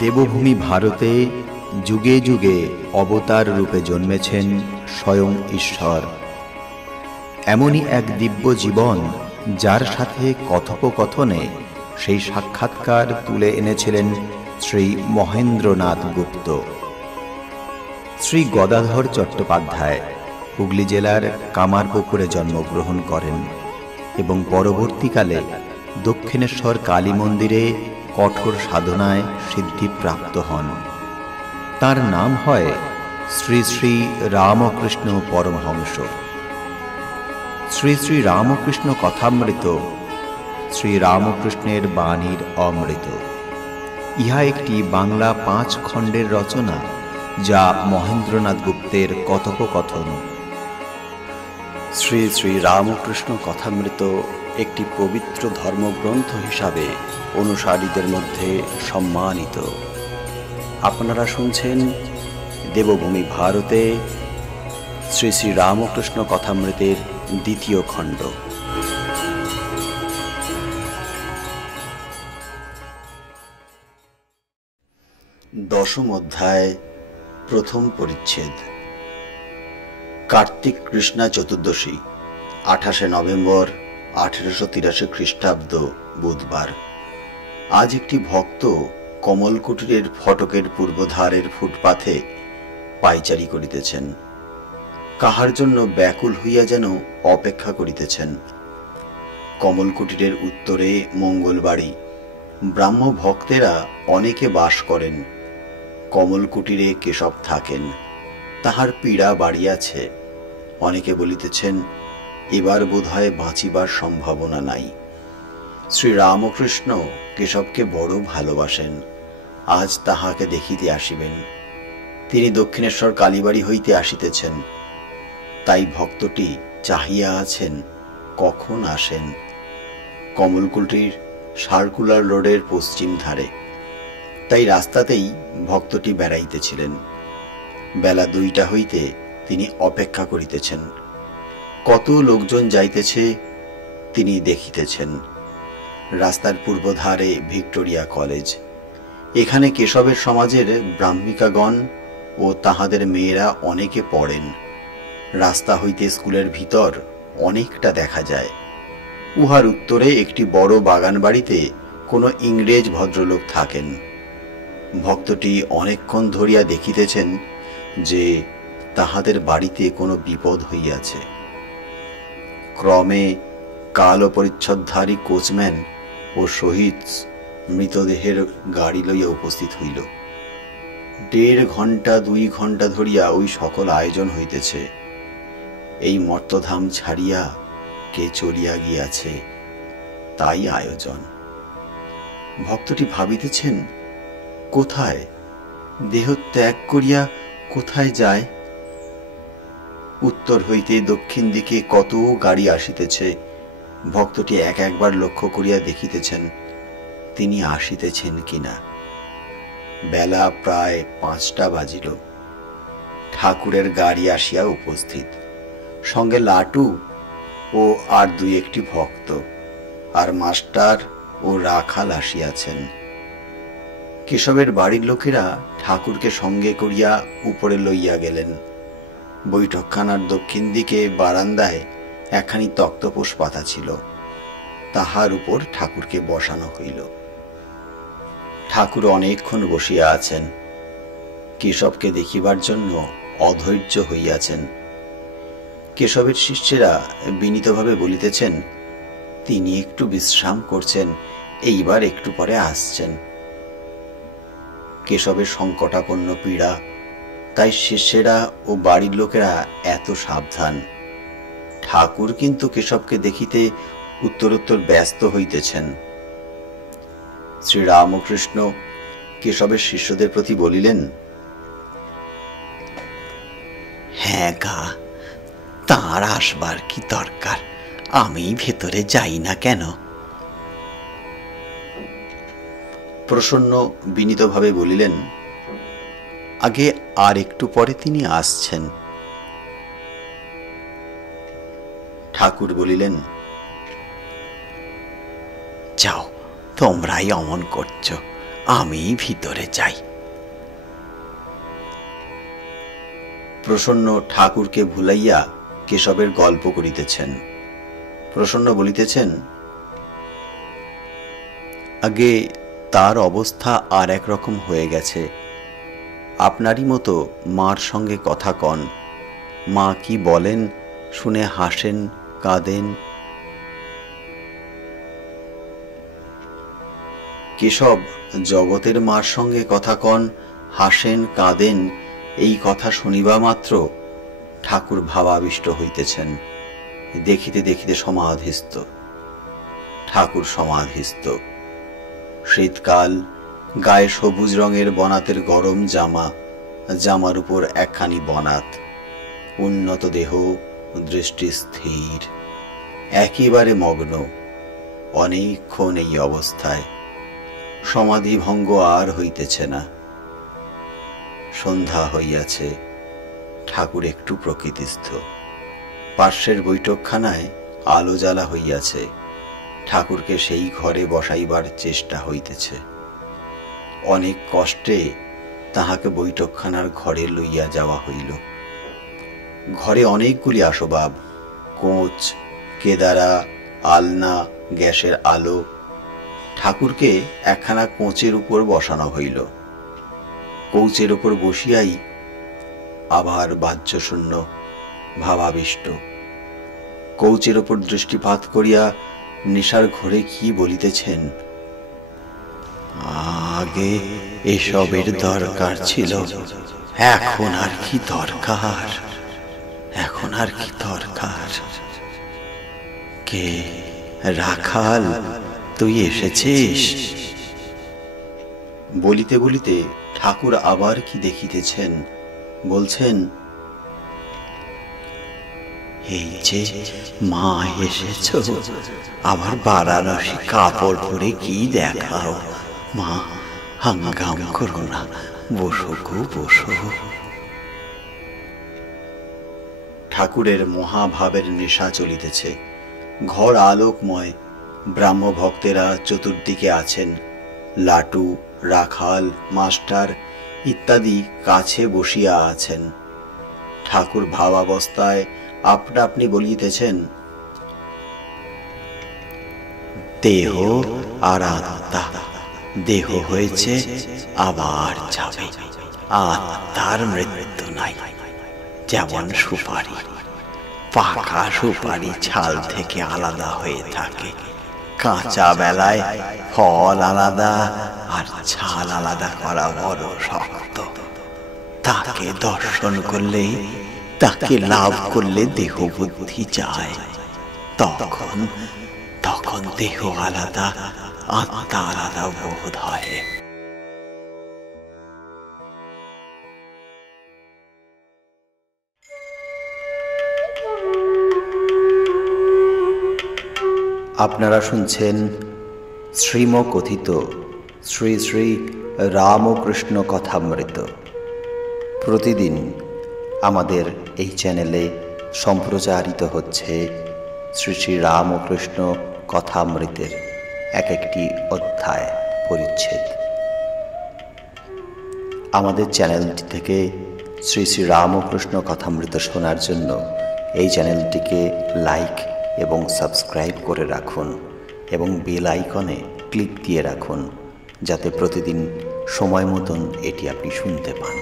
দেবভূমি ভারতে যুগে যুগে অবতার রূপে জন্মেছেন স্বয়ং ঈশ্বর। এমনই এক দিব্য জীবন যার সাথে কথোপকথনে সেই সাক্ষাৎকার তুলে এনেছিলেন শ্রী মহেন্দ্রনাথ গুপ্ত। শ্রী গদাধর চট্টোপাধ্যায় হুগলি জেলার কামারপুকুরে জন্মগ্রহণ করেন এবং পরবর্তীকালে দক্ষিণেশ্বর কালী মন্দিরে কঠোর সাধনায় সিদ্ধিপ্রাপ্ত হন। তার নাম হয় শ্রী শ্রী রামকৃষ্ণ পরমহংস। শ্রী শ্রী রামকৃষ্ণ কথামৃত শ্রী রামকৃষ্ণের বাণীর অমৃত, ইহা একটি বাংলা 5 খণ্ডের রচনা যা মহেন্দ্রনাথ গুপ্তের কথোপকথন। শ্রী শ্রী রামকৃষ্ণ কথামৃত একটি পবিত্র ধর্মগ্রন্থ হিসাবে অনুসারীদের মধ্যে সম্মানিত। আপনারা শুনছেন দেবভূমি ভারতে শ্রী শ্রী রামকৃষ্ণ কথামৃতের 2য় খণ্ড। দশম অধ্যায়, প্রথম পরিচ্ছেদ। কার্তিক কৃষ্ণা চতুর্দশী, 28শে নভেম্বর 1883 খ্রিস্টাব্দ, বুধবার। আজ একটি ভক্ত কমলকুটিরের ফটকের পূর্বধারের ফুটপাথে পাইচারি করিতেছেন। কাহার জন্য ব্যাকুল হইয়া যেন অপেক্ষা করিতেছেন। কমলকুটিরের উত্তরে মঙ্গলবাড়ি। ব্রাহ্ম ভক্তেরা অনেকে বাস করেন। কমলকুটিরে কেশব থাকেন, তাহার পীড়া বাড়িয়াছে। অনেকে বলিতেছেন, এবার বোধহয় বাঁচিবার সম্ভাবনা নাই। শ্রী রামকৃষ্ণ কেশবকে বড় ভালোবাসেন। আজ তাহাকে দেখিতে আসিবেন। তিনি দক্ষিণেশ্বর কালীবাড়ি হইতে আসিতেছেন। তাই ভক্তটি চাহিয়া আছেন কখন আসেন। কমলকুটির সার্কুলার রোডের পশ্চিম ধারে, তাই রাস্তাতেই ভক্তটি বেড়াইতেছিলেন। বেলা 2টা হইতে তিনি অপেক্ষা করিতেছেন। কত লোকজন যাইতেছে তিনি দেখিতেছেন। রাস্তার পূর্বধারে ভিক্টোরিয়া কলেজ। এখানে কেশবের সমাজের ব্রাহ্মিকাগণ ও তাহাদের মেয়েরা অনেকে পড়েন। রাস্তা হইতে স্কুলের ভিতর অনেকটা দেখা যায়। উহার উত্তরে একটি বড় বাগান বাড়িতে কোনো ইংরেজ ভদ্রলোক থাকেন। ভক্তটি অনেকক্ষণ ধরিয়া দেখিতেছেন যে তাহাদের বাড়িতে কোনো বিপদ হইয়াছে। ক্রমে কালো পরিচ্ছদধারী কোচম্যান ও শহীদ মৃতদেহের গাড়ি লইয়া উপস্থিত হইল। 1.5 ঘণ্টা 2 ঘণ্টা ধরিয়া ওই সকল আয়োজন হইতেছে। এই মর্তধাম ছাড়িয়া কে চলিয়া গিয়াছে, তাই আয়োজন। ভক্তটি ভাবিতেছেন, কোথায় দেহ ত্যাগ করিয়া কোথায় যায়? উত্তর হইতে দক্ষিণ দিকে কত গাড়ি আসিতেছে। ভক্তটি একবার লক্ষ্য করিয়া দেখিতেছেন তিনি আসিতেছেন কিনা। বেলা প্রায় 5টা বাজিল। ঠাকুরের গাড়ি আসিয়া উপস্থিত, সঙ্গে লাটু ও আর 2-1টি ভক্ত, আর মাস্টার ও রাখাল আসিয়াছেন। কেশবের বাড়ির লোকেরা ঠাকুরকে সঙ্গে করিয়া উপরে লইয়া গেলেন। বৈঠকখানার দক্ষিণ দিকে বারান্দায় একখানি তক্তপোষ পাতা ছিল, তাহার উপর ঠাকুরকে বসানো হইল। ঠাকুর অনেকক্ষণ বসিয়া আছেন। কেশবকে দেখিবার জন্য অধৈর্য হইয়াছেন। কেশবের শিষ্যেরা বিনীতভাবে বলিতেছেন, তিনি একটু বিশ্রাম করছেন, এইবার একটু পরে আসছেন। কেশবের সংকটাপন্ন পীড়া, তাই শিষ্যেরা ও বাড়ির লোকেরা এত সাবধান। ঠাকুর কিন্তু কেশবকে দেখিতে উত্তরোত্তর ব্যস্ত হইতেছেন। শ্রী রামকৃষ্ণ কেশবের শিষ্যদের প্রতি বলিলেন, হ্যাঁ গা, তাঁর আসবার কি দরকার, আমি ভেতরে যাই না কেন? প্রসন্ন বিনীতভাবে বলিলেন, আগে আর একটু পরে তিনি আসছেন। ঠাকুর বলিলেন, যাও, তোমরাই অমন করছো, আমি ভিতরে যাই। প্রসন্ন ঠাকুরকে ভুলাইয়া কেশবের গল্প করিতেছেন। প্রসন্ন বলিতেছেন, আগে তার অবস্থা আর এক রকম হয়ে গেছে। আপনারই মতো মার সঙ্গে কথা কন, মা কি বলেন শুনে হাসেন, কাঁদেন। কেশব জগতের মার সঙ্গে কথা কন, হাসেন, কাঁদেন, এই কথা শুনিবা মাত্র ঠাকুর ভাবাবিষ্ট হইতেছেন। দেখিতে দেখিতে সমাধিস্থ। ঠাকুর সমাধিস্থ। শীতকাল, গায়ে সবুজ রঙের বনাতের গরম জামা, জামার উপর একখানি বনাত, উন্নত দেহ, দৃষ্টি স্থির, একেবারে মগ্ন। অনেকক্ষণ এই অবস্থায়। সমাধি ভঙ্গ আর হইতেছে না। সন্ধ্যা হইয়াছে। ঠাকুর একটু প্রকৃতিস্থ। পার্শ্বের বৈঠকখানায় আলো জ্বালা হইয়াছে। ঠাকুরকে সেই ঘরে বসাইবার চেষ্টা হইতেছে। অনেক কষ্টে তাহাকে বৈঠকখানার ঘরে লইয়া যাওয়া হইল। ঘরে অনেকগুলি আসবাব, কোঁচ, কেদারা, আলনা, গ্যাসের আলো। ঠাকুরকে একখানা কোঁচের উপর বসানো হইল। কৌচের উপর বসিয়াই আবার বাহ্যশূন্য, ভাবাবিষ্ট। কৌচের উপর দৃষ্টিপাত করিয়া নেশার ঘোরে কি বলিতেছেন, আগে এসবের দরকার ছিল, এখন আর কি দরকার, এখন আর কি দরকার। কে রাখাল, তুই এসেছিস? বলিতে বলিতে ঠাকুর আবার কি দেখিতেছেন, বলছেন, এই যে মা এসেছ, আবার বারাণসী কাপড় পরে কি দেখাও। মা, হাঙ্গাম করো না, বসো গো বসো। ঠাকুরের মহাভাবের নেশা চলিতেছে। ঘর আলোকময়। ব্রাহ্ম ভক্তেরা চতুর্দিকে আছেন। লাটু, রাখাল, মাস্টার ইত্যাদি কাছে বসিয়া আছেন। ঠাকুর ভাবাবস্থায় আপনা আপনি বলিতেছেন, দেহ আর আত্মা, দেহ হয়েছে আবার যাবে, আত্মার মৃত্যু নাই। যেমন সুপারি, পাকা সুপারি ছাল থেকে আলাদা হয়ে থাকে, কাঁচা বেলায় ফল আলাদা আর ছাল আলাদা করা বড় শক্ত। তাকে দর্শন করলে, তাকে লাভ করলে দেহ বুদ্ধি যায়। তখন তখন দেহ আলাদা, আত্মা আলাদা বোধ হয়। আপনারা শুনছেন শ্রীমকথিত শ্রী শ্রী রামকৃষ্ণ কথামৃত। প্রতিদিন আমাদের এই চ্যানেলে সম্প্রচারিত হচ্ছে শ্রী শ্রী রামকৃষ্ণ কথামৃতের এক একটি অধ্যায়, পরিচ্ছেদ। আমাদের চ্যানেলটি থেকে শ্রী শ্রী রামকৃষ্ণ কথামৃত শোনার জন্য এই চ্যানেলটিকে লাইক এবং সাবস্ক্রাইব করে রাখুন এবং বেল আইকনে ক্লিক দিয়ে রাখুন, যাতে প্রতিদিন সময় মতন এটি আপনি শুনতে পান।